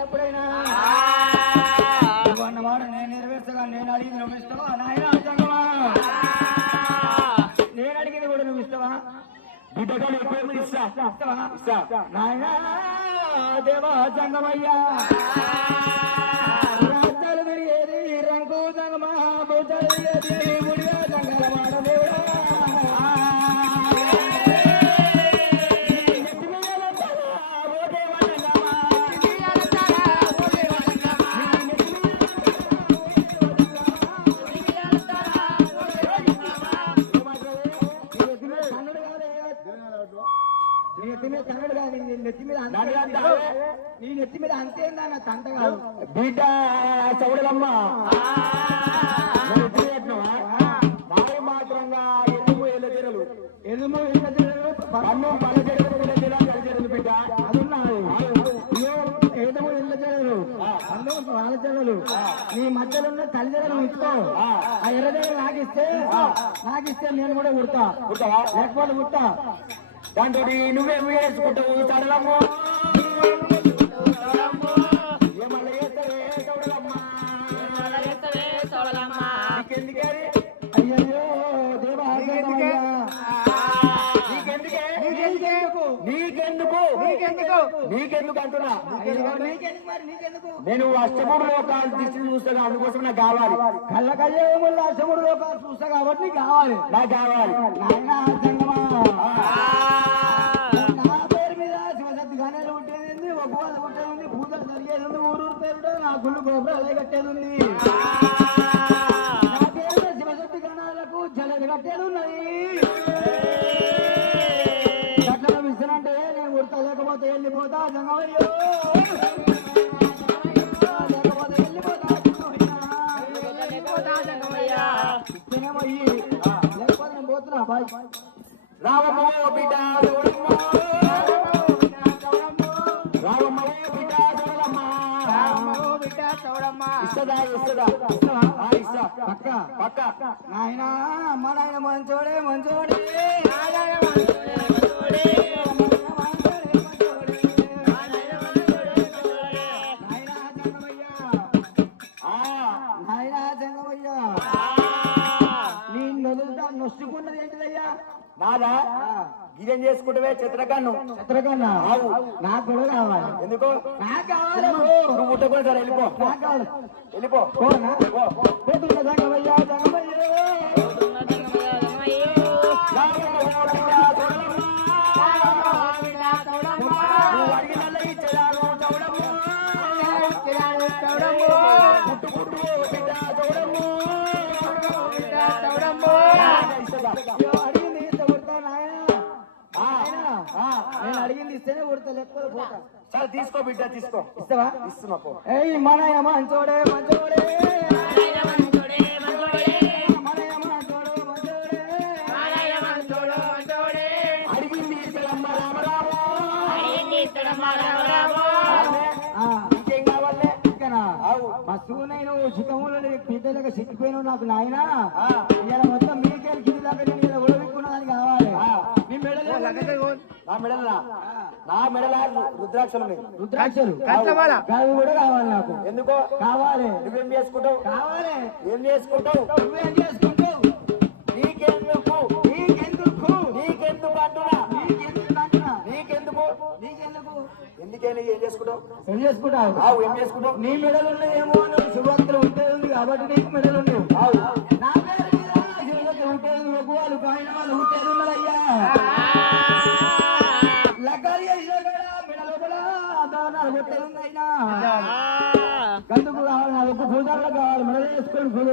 ఎల్లప్పుడైనా అన్నమాట నేను నెరవేర్చగా నేను అడిగింది నువ్వు ఇస్తావా నాయన జంగమా నేను అడిగింది కూడా నువ్వు ఇస్తావా బిడ్డగా ఎక్కువ ఇస్తావా నాయన దేవా జంగమయ్యా రాజ్యాలు తిరిగేది రంగు జంగమా బుద్ధలు తిరిగేది ముడిగా జంగలవాడ దేవుడా నీ నెత్తి మీద అంతేందా నా తంట కాదు బిడ్డ చౌడలమ్మ వారి మాత్రంగా ఎదుము ఎల్లజెరలు ఎదుము ఎల్లజెరలు పన్ను పల్లజెరలు ఎల్లజెరలు బిడ్డ అదున్నాయి ఎదుము ఎల్లజెరలు పన్ను పాలజెరలు నీ మధ్యలో ఉన్న తల్లిజెరలు ఉంచుకో ఆ ఎర్రజెరలు నాకిస్తే నేను కూడా కుడతా లేకపోతే కుడతా దాంతో నువ్వేం వేసుకుంటావు చడలమ్మ అయ్యో దేవా నీకెందుకు అంటున్నా నేను అష్టమూడు లోకాలు దృష్టిని చూస్తాను అందుకోసం నాకు కావాలి కళ్ళ కళ్యాణంలో అష్టమూడు లోకాలు చూస్తా కాబట్టి నీకు కావాలి నాకు కావాలి నా పేరు మీద శివశక్తి గణాలు ఉంటేది ఒక్కవాళ్ళు ఉంటేది పూజలు జరిగేది ఉంది ఊరు పేరు నా గుళ్ళు గోపురాలే కట్టేది ఉంది నా పేరు శివశక్తి గణాలకు జలది కట్టేది ఉన్నది గట్ల ఇస్తానంటే నేను ఉడతా లేకపోతే వెళ్ళిపోతా జంగమయ్యో లేకపోతే వెళ్ళిపోతా జంగమయ్యి లేకపోతే నేను పోతున్నా బాయ్ రావమ్మో బిడ్డ రావమ్మో బిడ్డ చూడమ్మ ఇస్తదా ఇస్తా పక్క నాయన అమ్మ నాయన మంచోడే జంగమయ్యా నీ నదులుతా నొస్తుకున్నది ఏంటిదయ్యా నాదా గిదేం చేసుకుంటే చిత్రకన్ను నాకు కూడా కావాలి ఎందుకు నాకు కావాలి నువ్వు ముట్టకుండా సరే వెళ్ళిపో నాకు కావాలి వెళ్ళిపో జంగమయ్యా నేను అడిగింది ఇస్తేనే కొడతా లేకపోతే పోతా సరే తీసుకో బిడ్డ తీసుకో ఇస్తావా ఇస్తున్నా పో ఏయ్ మన మంచోడే అడిగింది ఇస్తాడమ్మ రామరాము ఇంకేం కావాలే మస్తు నేను చిక్కములో పిల్లలుగా సిక్కిపోయినావు నాకు నాయన ఇలా మొత్తం మీకెళ్ళి కింది దాకా నేను ఇలా ఉడవిక్కున్నదాన్ని కావాలి నా మెడల రుద్రాక్షలు అవి కూడా కావాలి నాకు ఎందుకో కావాలి నువ్వేం చేసుకుంటావు కావాలి ఏం చేసుకుంటావు నువ్వేం చేసుకుంటావు నీకెందుకు ఎందుకైనా ఏం చేసుకుంటావు ఏం చేసుకుంటావు నీ మెడలు ఉన్నదేమో శుభాంతలు ఉంటుంది కాబట్టి నీకు మెడలు ఉండవు నా పేరు మీద శివశక్తి ఉంటుంది వాళ్ళు కాయిన వాళ్ళు ఉంటేది ఉన్నదయ్యా లగ్గాలు చేసిన మెడలో కూడా దానాలు పెట్టేది అయినా కందుకు కావాలి నా ఒక్క పూజారులకు కావాలి మెడలు చేసుకొని పూజ